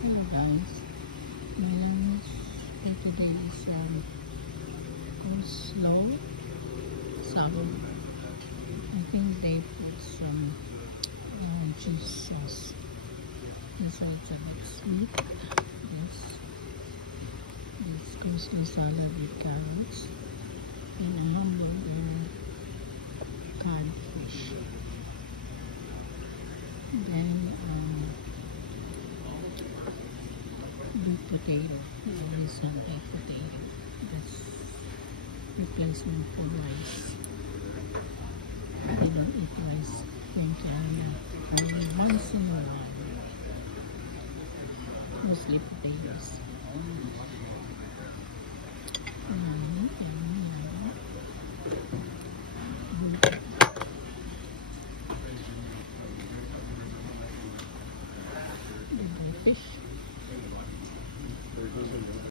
Hello guys, my lunch for today is coleslaw salad. I think they put some cheese sauce. That's why it's a bit sweet. This coleslaw salad with carrots and a hamburger, cod fish. Then baked potato. I always have baked potato. That's replacement for rice. I don't eat rice frequently. Only once in a while. Mostly potatoes. Fish.